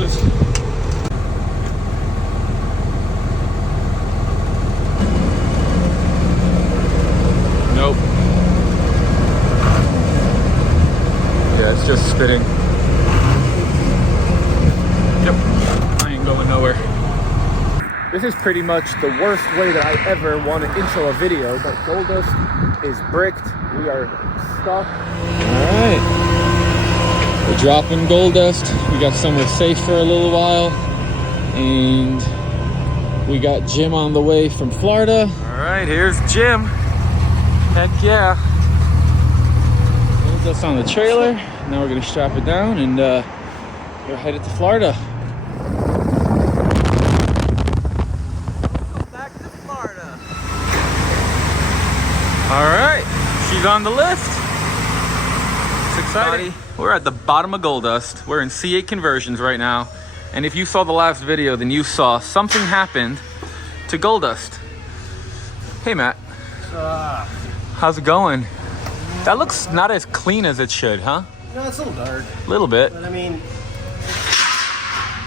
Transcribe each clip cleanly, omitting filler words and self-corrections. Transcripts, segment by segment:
was. Nope. Yeah, it's just spitting. Yep, I ain't going nowhere. This is pretty much the worst way that I ever want to intro a video, but Gold Dust is bricked. We are stuck. All right. We're dropping Gold Dust. We got somewhere safe for a little while. And we got Jim on the way from Florida. All right, here's Jim. Heck yeah. Gold Dust on the trailer. Now we're gonna strap it down and we're headed to Florida. Back to Florida. All right, she's on the lift. It's exciting. We're at the bottom of Gold Dust. We're in C8 conversions right now. And if you saw the last video, then you saw something happened to Gold Dust. Hey, Matt. How's it going? That looks not as clean as it should, huh? No, it's a little dark. A little bit. But I mean,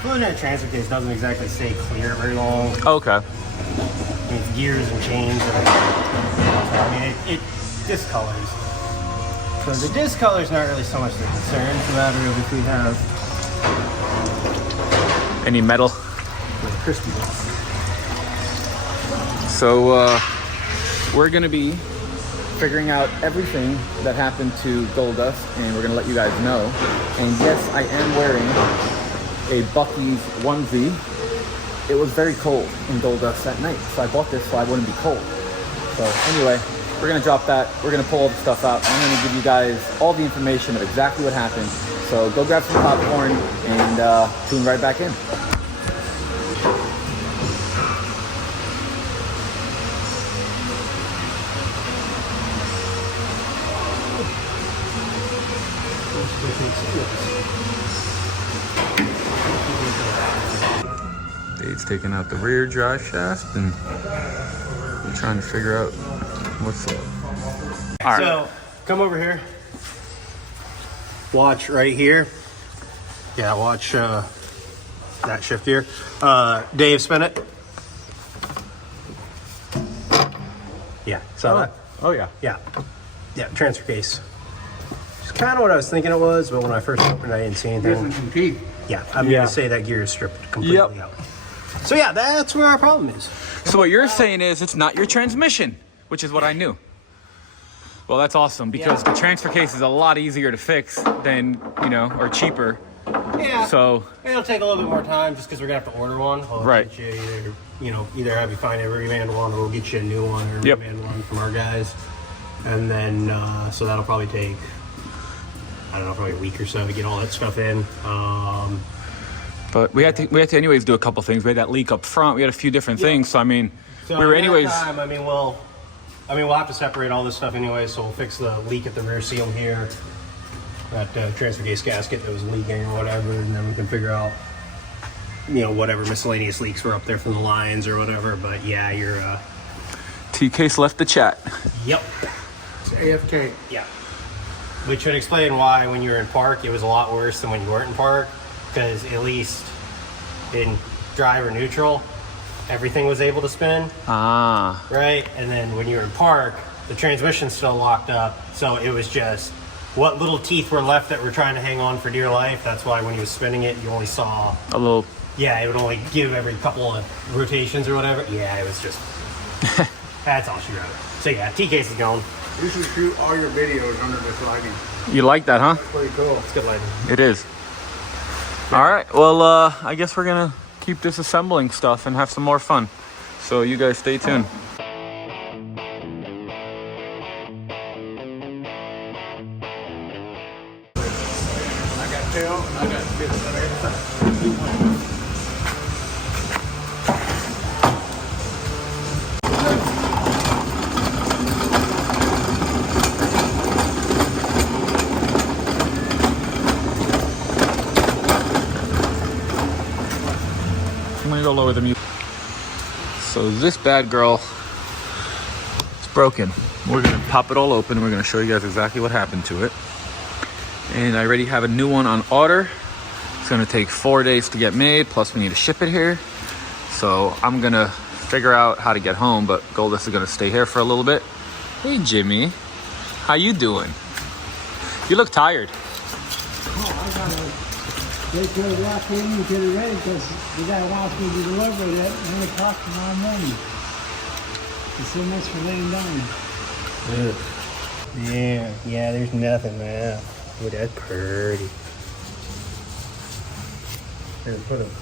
fluid in a transfer case doesn't exactly stay clear very long. Okay. I mean, it's gears and chains. And, I mean, it discolors. So the discolor is not really so much the concern. It's a matter of if we have Any metal? like crispiness. So we're gonna be figuring out everything that happened to Gold Dust, and we're gonna let you guys know. And yes, I am wearing a Buc-ee's onesie. It was very cold in Gold Dust that night, so I bought this so I wouldn't be cold. So anyway, we're gonna drop that. We're gonna pull all the stuff out. I'm gonna give you guys all the information of exactly what happened. So go grab some popcorn and tune right back in. Dave's taking out the rear drive shaft and we're trying to figure out what's up. All right. So come over here. Watch right here. Yeah, watch that shift here. Dave, spin it. Yeah, saw that? Oh yeah. Yeah. Yeah, transfer case. It's kind of what I was thinking it was, but when I first opened it, I didn't see anything. Yeah, I'm going to say that gear is stripped completely out. So yeah, that's where our problem is. So what you're saying is it's not your transmission, which is what I knew. Well, that's awesome because the transfer case is a lot easier to fix than, you know, or cheaper. Yeah. So it'll take a little bit more time just because we're gonna have to order one. We'll right. Get you either have you find a reman one, or we'll get you a new one or a reman one from our guys, and then so that'll probably take, I don't know, probably a week or so to get all that stuff in. But we had to anyways do a couple things. We had that leak up front. We had a few different things. So I mean, so we were anyways. Time, we'll have to separate all this stuff anyway. So we'll fix the leak at the rear seal here, that transfer case gasket that was leaking or whatever, and then we can figure out, whatever miscellaneous leaks were up there from the lines or whatever. But yeah, your T-Case left the chat. Yep. It's AFK. Yeah. Which should explain why when you were in park, it was a lot worse than when you weren't in park. Because at least in drive or neutral, everything was able to spin. Ah. Right? And then when you were in park, the transmission's still locked up. So it was just what little teeth were left that were trying to hang on for dear life. That's why when he was spinning it, you only saw a little. Yeah, it would only give every couple of rotations or whatever. Yeah, it was just. That's all she wrote. So yeah, T-Case is gone. You should shoot all your videos under this lighting. You like that, huh? That's pretty cool. It's good lighting. It is. All right, well, I guess we're gonna keep disassembling stuff and have some more fun. So you guys stay tuned. I got tail, I got bits on every side. I'm gonna go lower the music. So this bad girl is broken. We're gonna pop it all open and we're gonna show you guys exactly what happened to it. And I already have a new one on order. It's gonna take 4 days to get made, plus we need to ship it here. So I'm gonna figure out how to get home, but Goldust is gonna stay here for a little bit. Hey Jimmy, how you doing? You look tired. Oh, I gotta wait till the walk in and get it ready because we gotta walk in to deliver it at 9 o'clock tomorrow morning. It's so much for laying down. Yeah, there's nothing, man. Boy, that's pretty. Here,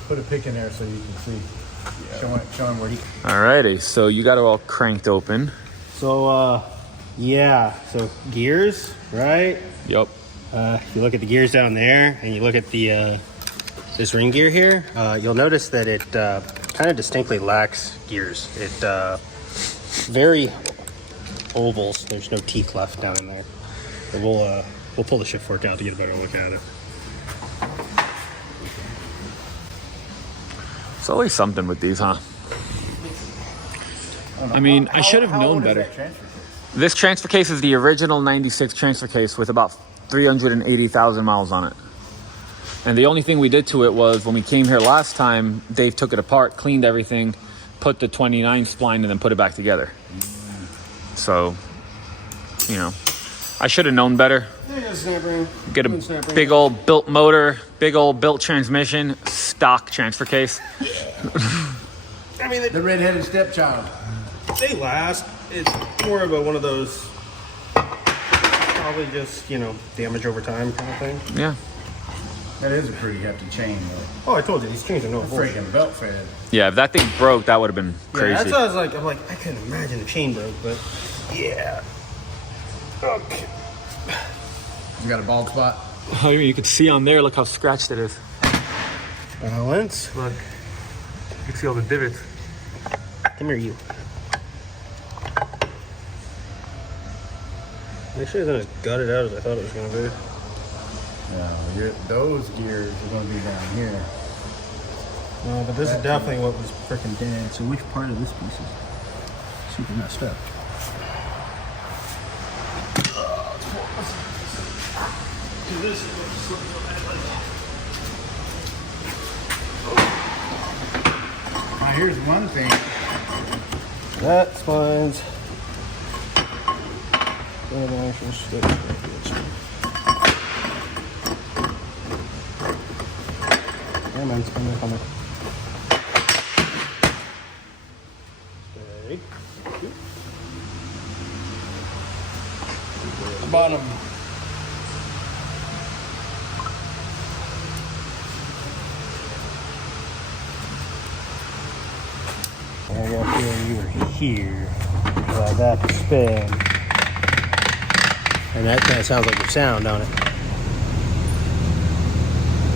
put a pick in there so you can see. Show him where he. Alrighty, so you got it all cranked open. So, so gears, right? Yep. If you look at the gears down there and you look at the this ring gear here, you'll notice that it kind of distinctly lacks gears. It very ovals. There's no teeth left down in there. But we'll pull the shift fork out to get a better look at it. It's always something with these, huh? I mean, I should have known better. This transfer case is the original 96 transfer case with about 380,000 miles on it. And the only thing we did to it was when we came here last time, Dave took it apart, cleaned everything, put the 29 spline, and then put it back together. So, you know, I should have known better. Get a big old built motor, big old built transmission, stock transfer case. I mean, The redheaded stepchild. they last. It's more of one of those probably just, damage over time kind of thing. Yeah. That is a pretty hefty chain, though. Oh, I told you, these chains are no bullshit. Freaking belt fed. Yeah, if that thing broke, that would have been crazy. Yeah, that's what I was like. I'm like, I couldn't imagine the chain broke, but yeah. Okay. You got a bald spot? Oh, you can see on there, look how scratched it is. Balance. Look. You can see all the divots. Come here, you. Actually, isn't as gutted out as I thought it was going to be. No, those gears are going to be down here. No, but this is definitely what was freaking dead. So which part of this piece is super messed up? Now, here's one thing. That spine's. Yeah, man, it's coming. Steady. Bottom. I got a feeling you were here. Allow that to spin. And that kind of sounds like your sound, don't it?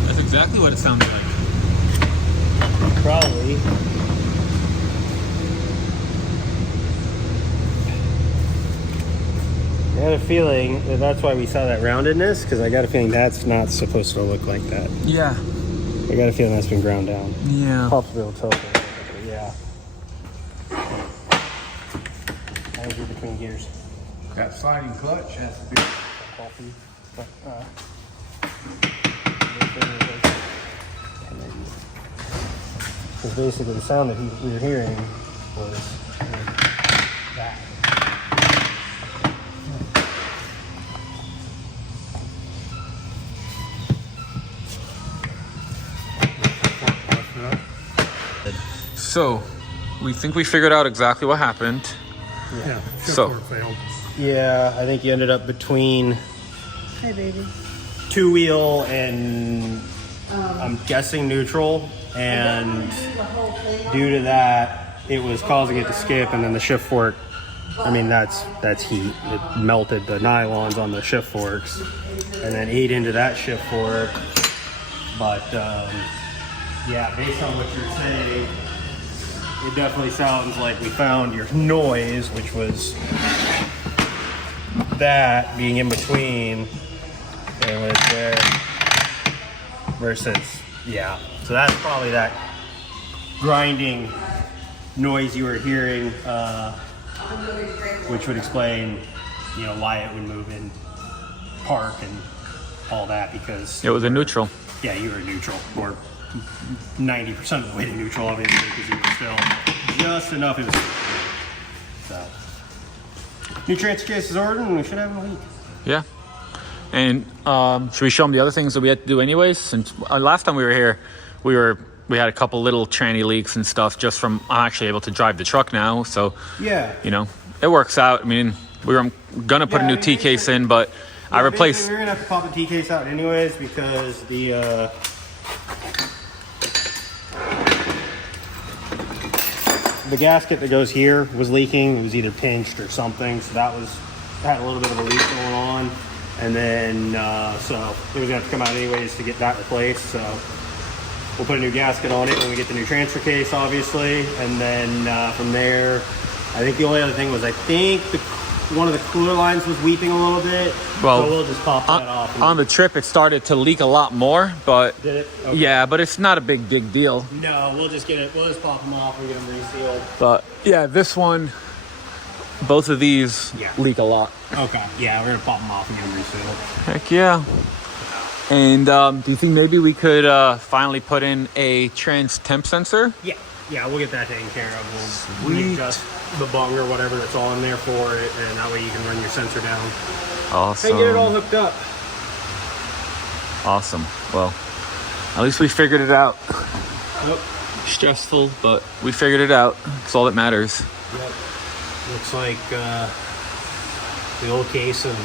That's exactly what it sounded like. Probably. I got a feeling that that's why we saw that roundedness, because I got a feeling that's not supposed to look like that. Yeah. I got a feeling that's been ground down. Yeah. Possibly it'll tell us, but yeah. I was between gears. That sliding clutch has to be. Because basically the sound that we were hearing was that. So, we think we figured out exactly what happened. Yeah. So, Yeah, I think you ended up between Hey, baby. two wheel and I'm guessing neutral, and due to that it was causing it to skip, and then the shift fork, I mean that's heat. It melted the nylons on the shift forks and then ate into that shift fork. But yeah, based on what you're saying, it definitely sounds like we found your noise, which was that being in between and was there versus, yeah. So that's probably that grinding noise you were hearing, which would explain, why it would move in park and all that, because it was a neutral. Yeah, you were neutral, or 90% of the way to neutral, obviously, because you were still just enough. It was so. New transfer case is ordered, and we should have a leak. Yeah. And should we show them the other things that we had to do anyways? Since last time we were here, we had a couple little tranny leaks and stuff just from I'm actually able to drive the truck now. So Yeah. you know, it works out. I mean, we were gonna put a new T case in, but I replaced. We're gonna have to pop the T case out anyways because the gasket that goes here was leaking. It was either pinched or something, so that had a little bit of a leak going on. And then so it was gonna have to come out anyways to get that replaced. So we'll put a new gasket on it when we get the new transfer case, obviously. And then from there, I think the only other thing was one of the cooler lines was weeping a little bit. Well, so we'll just pop that off. On the trip, it started to leak a lot more, but did it? Okay. Yeah, but it's not a big deal. No, we'll just pop them off and get them resealed. But yeah, this one, both of these leak a lot. Okay, yeah, we're gonna pop them off and get them resealed. Heck yeah. And do you think maybe we could finally put in a trans temp sensor? Yeah, we'll get that taken care of. We'll adjust the bung or whatever that's all in there for it, and that way you can run your sensor down. Awesome. And get it all hooked up. Awesome. Well, at least we figured it out. Yep. Stressful, but we figured it out. It's all that matters. Yep. Looks like the old case of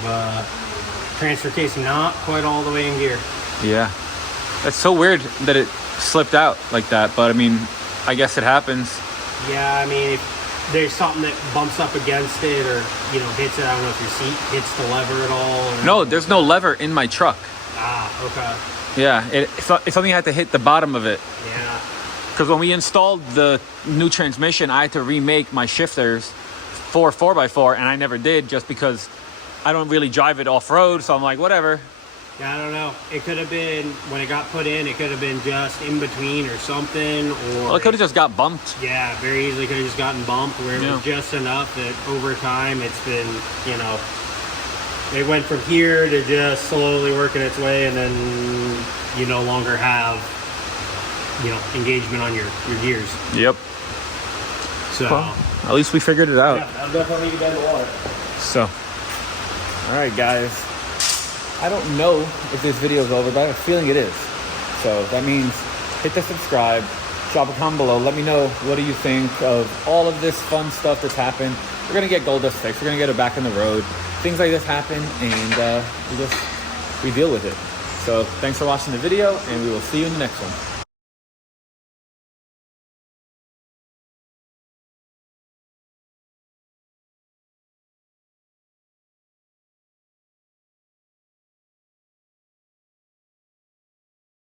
transfer case not quite all the way in gear. Yeah. It's so weird that it slipped out like that, but I mean, I guess it happens. Yeah, I mean, if there's something that bumps up against it or, you know, hits it, I don't know if your seat hits the lever at all. Or no, there's no lever in my truck. Ah, okay. Yeah, it's something had to hit the bottom of it. Yeah. Because when we installed the new transmission, I had to remake my shifters for 4x4, and I never did just because I don't really drive it off-road, so I'm like, whatever. Yeah, I don't know. It could have been, when it got put in, it could have been just in between or something, or... Well, it could have just got bumped. Yeah, very easily could have just gotten bumped, where it was just enough that over time it's been, you know, it went from here to just slowly working its way, and then you no longer have, you know, engagement on your gears. Yep. So... Well, at least we figured it out. Yeah, that'll definitely get in the water. So, all right, guys. I don't know if this video is over, but I have a feeling it is. So that means hit the subscribe, drop a comment below. Let me know, what do you think of all of this fun stuff that's happened. We're going to get Gold Dust fixed. We're going to get it back on the road. Things like this happen, and we deal with it. So thanks for watching the video, and we will see you in the next one.